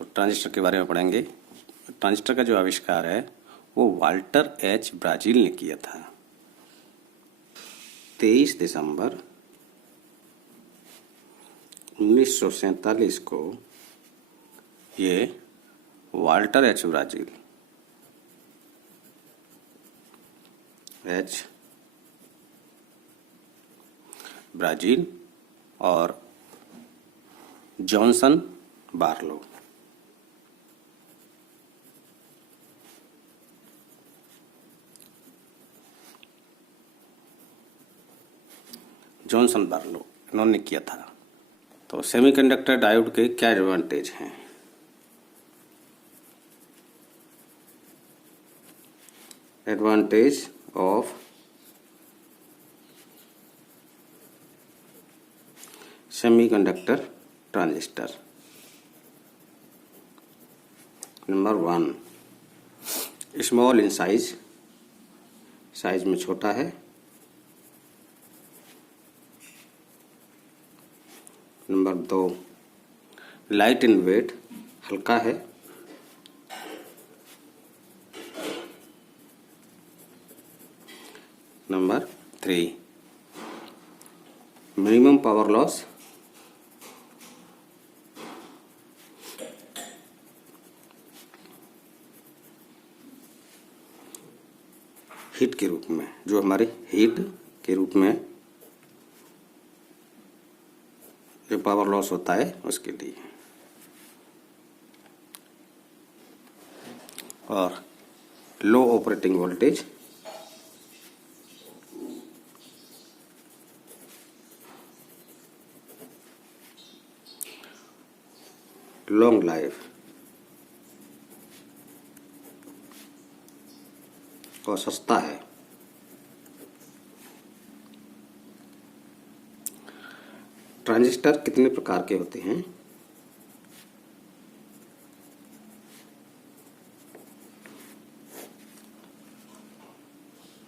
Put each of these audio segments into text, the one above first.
तो ट्रांजिस्टर के बारे में पढ़ेंगे। ट्रांजिस्टर का जो आविष्कार है वो वाल्टर एच ब्राजील ने किया था। 23 दिसंबर 1947 को ये वाल्टर एच ब्राजील और जॉनसन बार्लो इन्होंने किया था। तो सेमीकंडक्टर डायोड के क्या एडवांटेज हैं? Advantage of semiconductor transistor. Number 1, small in size में छोटा है। नंबर 2, लाइट इन वेट, हल्का है। Number 3, minimum power loss. Heat के रूप में, जो हमारे हीट के रूप में जो पावर लॉस होता है उसके लिए। और low operating voltage, long life और सस्ता है। ट्रांजिस्टर कितने प्रकार के होते हैं?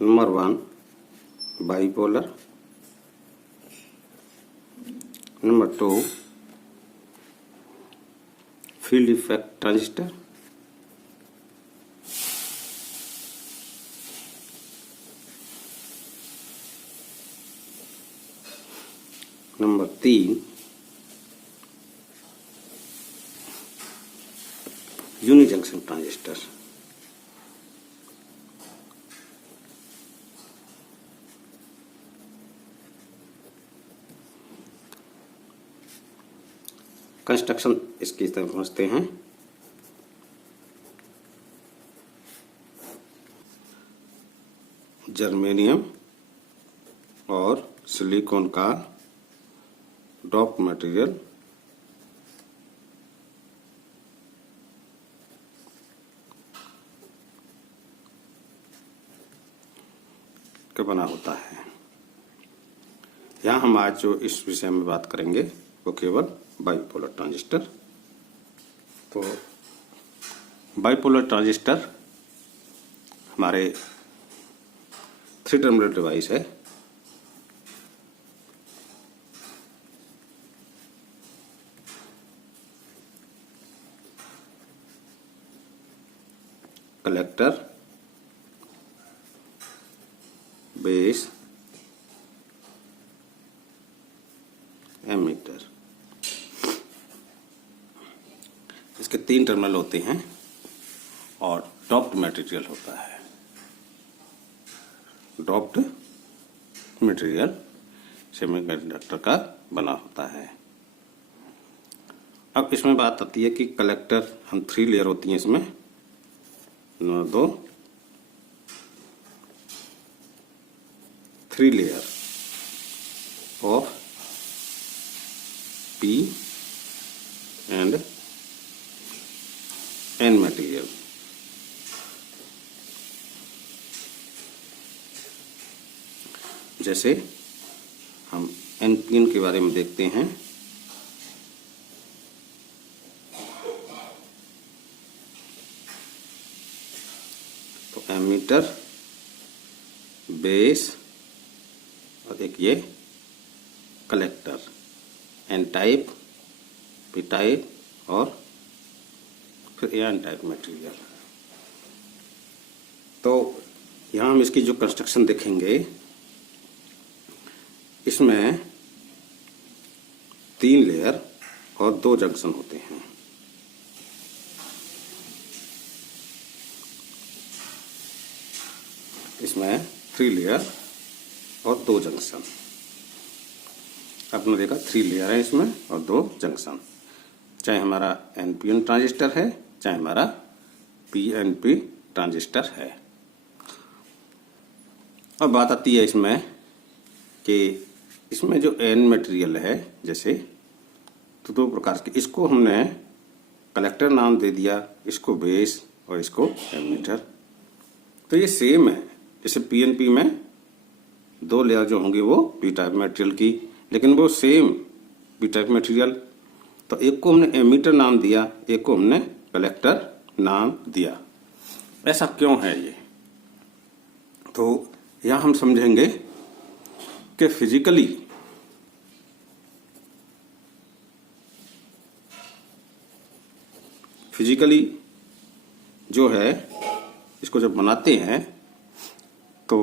Number 1, bipolar. Number 2, field effect transistor. Number 3, unijunction transistor. Construction इसकी तरह समझते हैं। जर्मेनियम और सिलिकॉन का डॉप मटेरियल का बना होता है। यहाँ हम आज जो इस विषय में बात करेंगे वो केवल बाइपोलर ट्रांजिस्टर। तो बाइपोलर ट्रांजिस्टर हमारे 3 टर्मिनल डिवाइस है। Collector, base, emitter. इसके 3 टर्मिनल होते हैं और डॉप्ड मटेरियल होता है। डॉप्ड मटेरियल सेमीकंडक्टर का बना होता है। अब इसमें बात आती है कि कलेक्टर, हम 3 लेयर होती हैं इसमें। Number 2, 3 layer of P and N material. जैसे हम NPN के बारे में देखते हैं। तो एमीटर, बेस और एक ये collector, N type, P type और फिर एन टाइप मटेरियल। तो यहाँ हम इसकी जो कंस्ट्रक्शन देखेंगे, इसमें 3 लेयर और 2 जंक्शन होते हैं। इसमें 3 लेयर और 2 जंक्शन। आपने देखा 3 लेयर है इसमें और 2 जंक्शन। चाहे हमारा एनपीएन ट्रांजिस्टर है, चाहे हमारा पीएनपी ट्रांजिस्टर है। अब बात आती है इसमें कि इसमें जो एन मटेरियल है, जैसे तो 2 प्रकार के, इसको हमने कलेक्टर नाम दे दिया, इसको बेस और इसको एमीटर। तो ये सेम है। जैसे पीएनपी में 2 लेयर जो होंगी वो पी टाइप मटेरियल की, लेकिन वो सेम पी टाइप मटेरियल। तो एक को हमने एमीटर नाम दिया, एक को हमने कलेक्टर नाम दिया। ऐसा क्यों है ये? तो यहाँ हम समझेंगे कि फिजिकली जो है, इसको जब बनाते हैं तो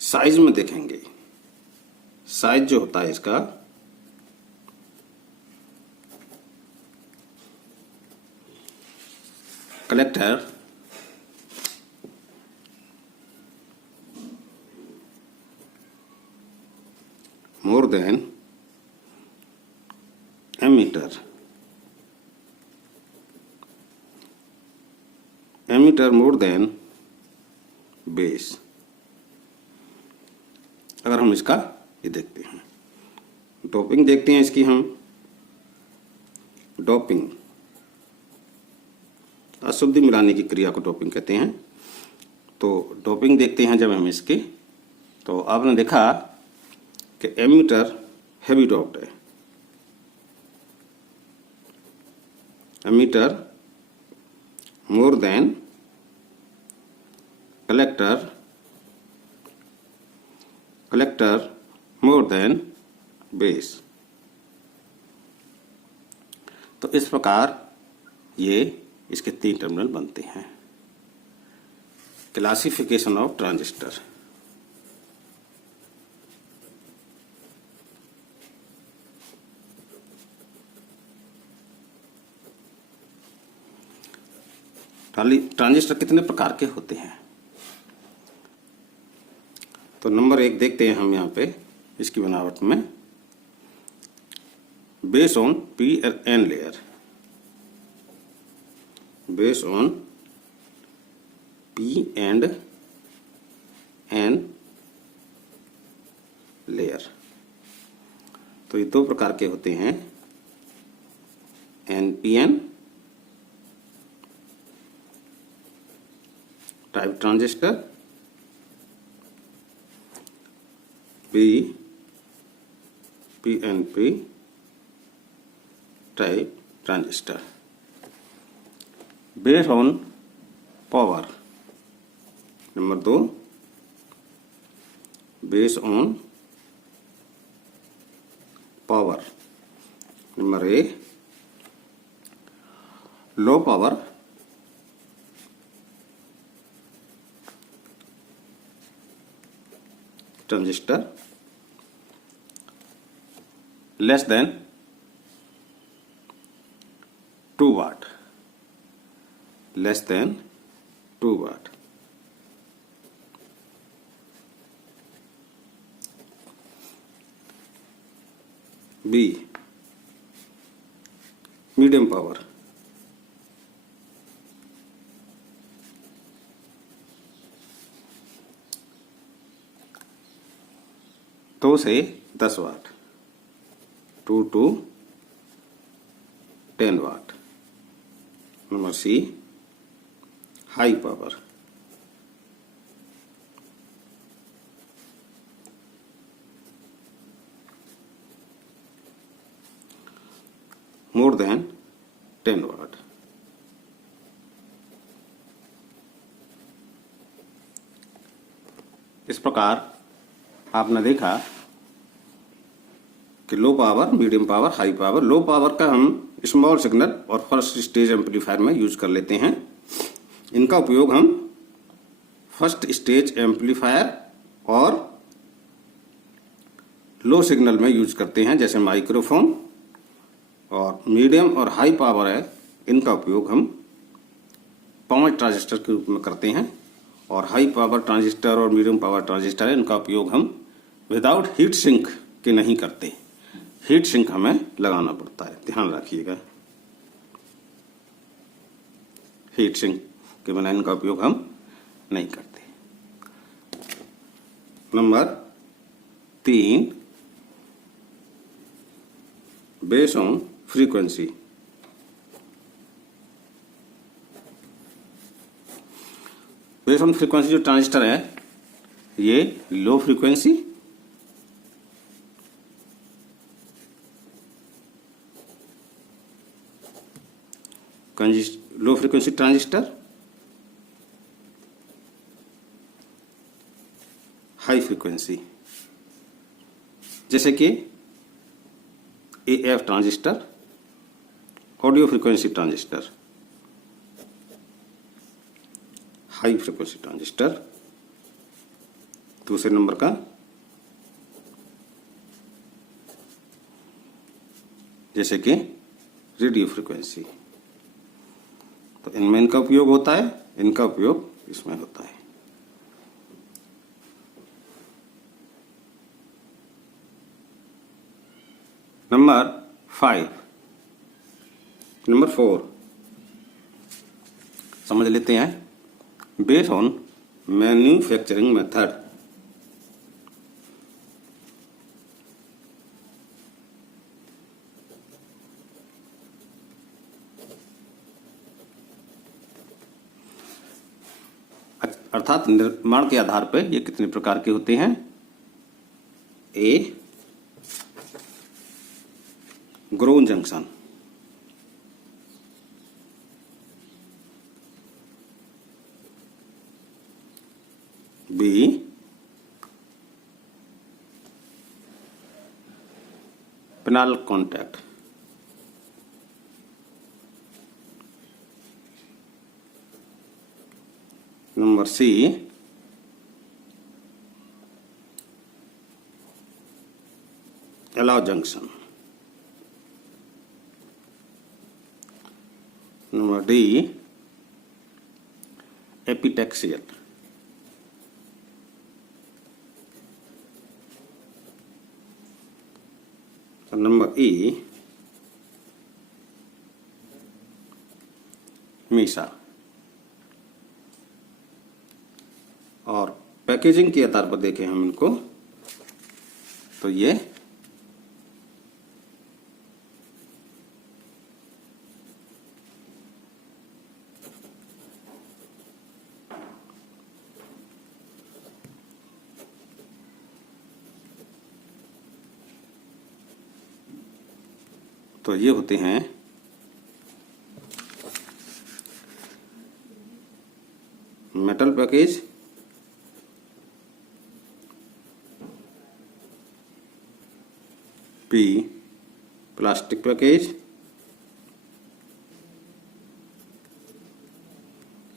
साइज में देखेंगे। साइज जो होता है इसका, collector more than emitter, emitter more than base। अगर हम इसका ये देखते हैं, डोपिंग देखते हैं इसकी हम। डोपिंग अशुद्धि मिलाने की क्रिया को डोपिंग कहते हैं। तो डोपिंग देखते हैं जब हम इसकी, तो आपने देखा कि एमीटर हेवी डोप्ड है, emitter more than collector, collector more than base. तो इस प्रकार ये इसके 3 टर्मिनल बनते हैं। Classification of transistor. ट्रांजिस्टर कितने प्रकार के होते हैं? तो नंबर 1 देखते हैं हम यहाँ पे इसकी बनावट में। Base on P N layer, base on P and N layer. तो ये 2 प्रकार के होते हैं, NPN type transistor, PNP type transistor. Based on power, number 2 based on power. Number 1 low power, transistor less than 2 watt, less than 2 watt. B medium power, 2 से 10 watt, 2 to 10 watt. Number C high power, more than 10 watt. इस प्रकार आपने देखा कि low power, medium power, high power. Low power का हम small signal और first stage amplifier में यूज कर लेते हैं। इनका उपयोग हम फर्स्ट स्टेज एम्पलीफायर और लो सिग्नल में यूज करते हैं, जैसे माइक्रोफोन। और मीडियम और हाई पावर है, इनका उपयोग हम पावर ट्रांजिस्टर के रूप में करते हैं। और हाई पावर ट्रांजिस्टर और मीडियम पावर ट्रांजिस्टर है, इनका उपयोग हम विदाउट हीट सिंक के नहीं करते। हीट सिंक हमें लगाना पड़ता है, ध्यान रखिएगा। हीट सिंक के बिना इनका उपयोग हम नहीं करते। Number 3, base on frequency. Base on frequency जो ट्रांजिस्टर है, ये low frequency transistor, high frequency, जैसे कि AF transistor, audio frequency transistor, high frequency transistor. दूसरे नंबर का जैसे कि रेडियो फ्रीक्वेंसी। तो इनमें इनका उपयोग होता है, इनका उपयोग इसमें होता है। नंबर 4 समझ लेते हैं। Based on manufacturing method. अर्थात निर्माण के आधार पर ये कितने प्रकार के होते हैं। A, grown junction. बी, पिनाल contact. Number C, alloy junction. Number D, epitaxial. Number E, mesa. और पैकेजिंग के आधार पर देखें हम इनको, तो ये होते हैं metal package, P, plastic package,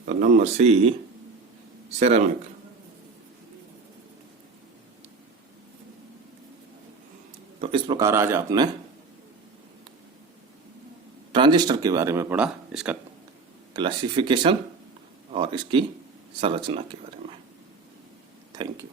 और नंबर सी, सेरामिक। तो इस प्रकार आज आपने ट्रांजिस्टर के बारे में पढ़ा, इसका क्लासिफिकेशन और इसकी संरचना के बारे में। Thank you.